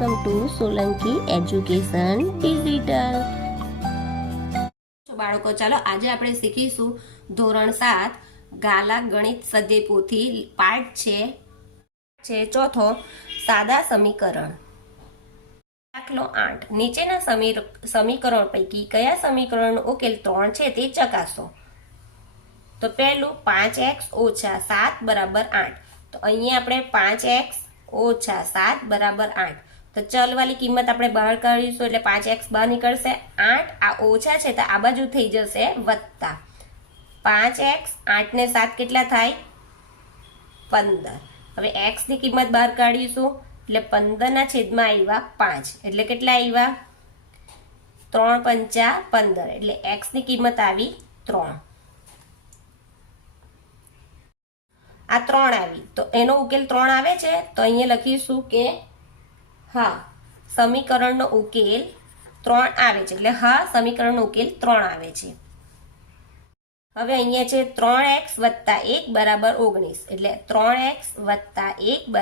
Welcome to Solanki education digital. બાળકો, ચાલો આજે આપણે શીખીશું ધોરણ 7 ગાલા ગણિત સ્વાધ્યાય પોથી પાઠ છે ચોથો, સાદા સમીકરણ. દાખલો 8. નીચેના સમીકરણ પૈકી કયા સમીકરણનો ઉકેલ 3 છે તે ચકાસો. તો પહેલું 5x - 7 = 8. તો અહીંયા આપણે 5x - 7 = 8. તો ચલ વાળી કિંમત આપણે બહાર કાઢીશું એટલે 5x બહાર નીકળશે. 8 આ ઓછા છે તો આ બાજુ થઈ જશે વત્તા. 5x 8 ને 7 કેટલા થાય? 15. હવે x ની કિંમત બહાર કાઢીશું એટલે 15 ના છેદમાં આવ્યા 5 એટલે કેટલા આવ્યા? 3 પંચા 15 એટલે x ની કિંમત આવી 3. આ 3 આવી તો એનો ઉકેલ 3 આવે છે. તો અહીંયા લખીશું કે હા સમીકરણનો ઉકેલ 3 આવે છે. એટલે હા સમીકરણનો ઉકેલ 3 આવે છે. હવે અહીંયા છે 3x + 1 = 19. એટલે 3x + 1 =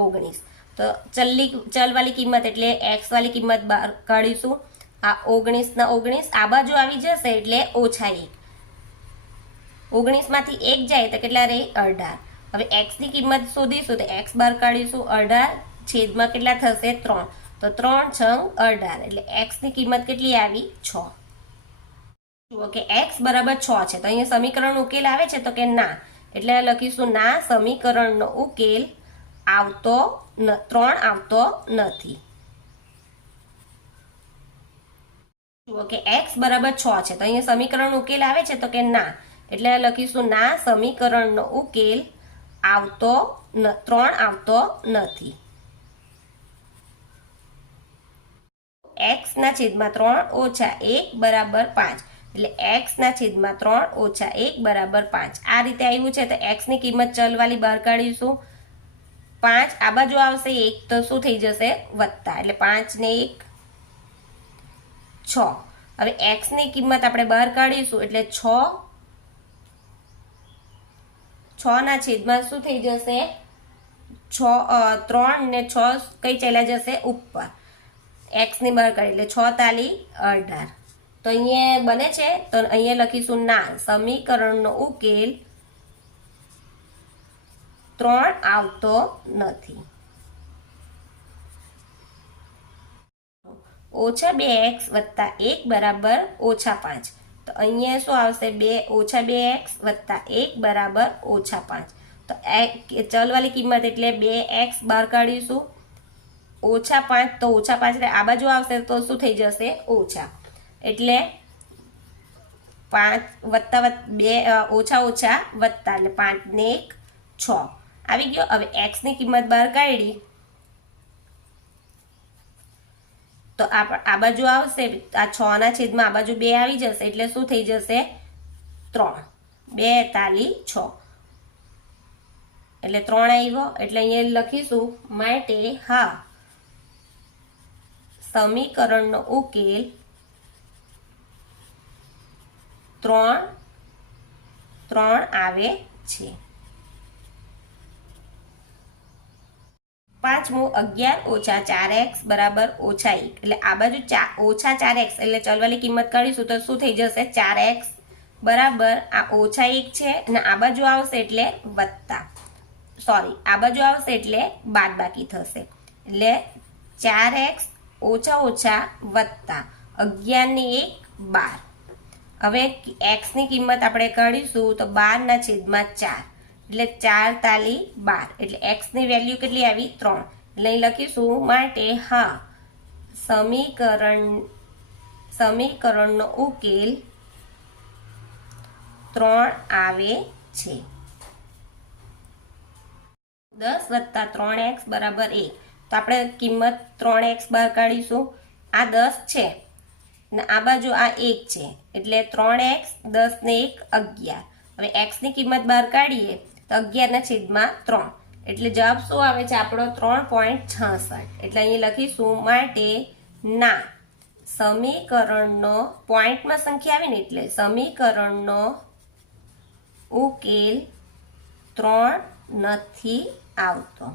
19. તો ચલ વાળી કિંમત એટલે x વાળી કિંમત બહાર કાઢીશું. આ 19 ના 19 આ બાજુ આવી જશે એટલે -1. 19 માંથી 1 જાય તો કેટલા રહે? 18. હવે x ની કિંમત શોધીશું તો x બહાર કાઢીશું. 18 છેદમાં કેટલા થશે? 3. તો 3 × 18 એટલે x ની કિંમત કેટલી આવી? 6. જુઓ કે x = 6 છે. તો અહીંયા સમીકરણનો ઉકેલ આવે છે તો કે ના. એટલે લખીશું ના સમીકરણનો ઉકેલ 3 આવતો નથી. જુઓ કે x = 6 છે. તો અહીંયા સમીકરણનો ઉકેલ આવે છે તો કે ના. એટલે લખીશું ના સમીકરણનો ઉકેલ 3 આવતો નથી. x ના છેદમાં 3 - 1 = 5. એટલે x ના છેદમાં 3 - 1 = 5. આ રીતે આવ્યું છે તો x ની કિંમત ચલ વાળી બહાર કાઢીશું. 5 આ બાજુ આવશે 1 તો શું થઈ જશે? વત્તા. એટલે 5 ને 1 6. હવે x ની કિંમત આપણે બહાર કાઢીશું એટલે 6 ના છેદમાં શું થઈ જશે? 3 ને 6 કઈ ચાલ્યા જશે? ઉપર. x ની બહાર કાઢી એટલે 6 તાલી 18. તો અહીંયા બને છે તો અહીંયા લખીશું ના સમીકરણનો ઉકેલ 3 આવતો નથી. -2x + 1 = -5. તો અહીંયા શું આવશે? -2x + 1 = -5. તો ચલ વાળી કિંમત એટલે 2x બહાર કાઢીશું. -5 તો -5 આ બાજુ આવશે તો શું થઈ જશે? ઓછા. એટલે 5 વત્તા 2 ઓછા ઓછા વત્તા એટલે 5 ને 1 6 આવી ગયો. હવે x ની કિંમત બહાર કાઢી તો આ બાજુ આવશે. આ 6 ના છેદમાં આ બાજુ 2 આવી જશે એટલે શું થઈ જશે? 3. 2 તાલી 6 એટલે 3 આવ્યો. એટલે અહીંયા લખીશું માટે હા સમીકરણનો ઉકેલ 3 આવે છે. પાંચમું 11 - 4x = -1. એટલે આ બાજુ -4x એટલે ચલ વાળી કિંમત કાઢીશું તો શું થઈ જશે? 4x બરાબર આ -1 છે અને આ બાજુ આવશે એટલે વત્તા. સોરી આ બાજુ આવશે એટલે બાદબાકી થશે. એટલે 4x - વત્તા 11 ને 1 12. હવે x ની કિંમત આપણે કાઢીશું તો 12 ના છેદમાં 4 એટલે 4 તાલી 12. એટલે x ની વેલ્યુ કેટલી આવી? 3. એટલે અહીં લખીશું માટે હા સમીકરણનો ઉકેલ 3 આવે છે. 10 + 3x = 1. તો આપણે કિંમત 3x બહાર કાઢીશું. આ 10 છે ને આ બાજુ આ 1 છે એટલે 3x 10 ને 1 11. હવે x ની કિંમત બહાર કાઢીએ તો 11 ના છેદમાં 3 એટલે જવાબ શું આવે છે આપણો? 3.66. એટલે અહીં લખીશું માટે ના સમીકરણનો પોઈન્ટમાં સંખ્યા આવે ને એટલે સમીકરણનો ઉકેલ 3 નથી આવતો.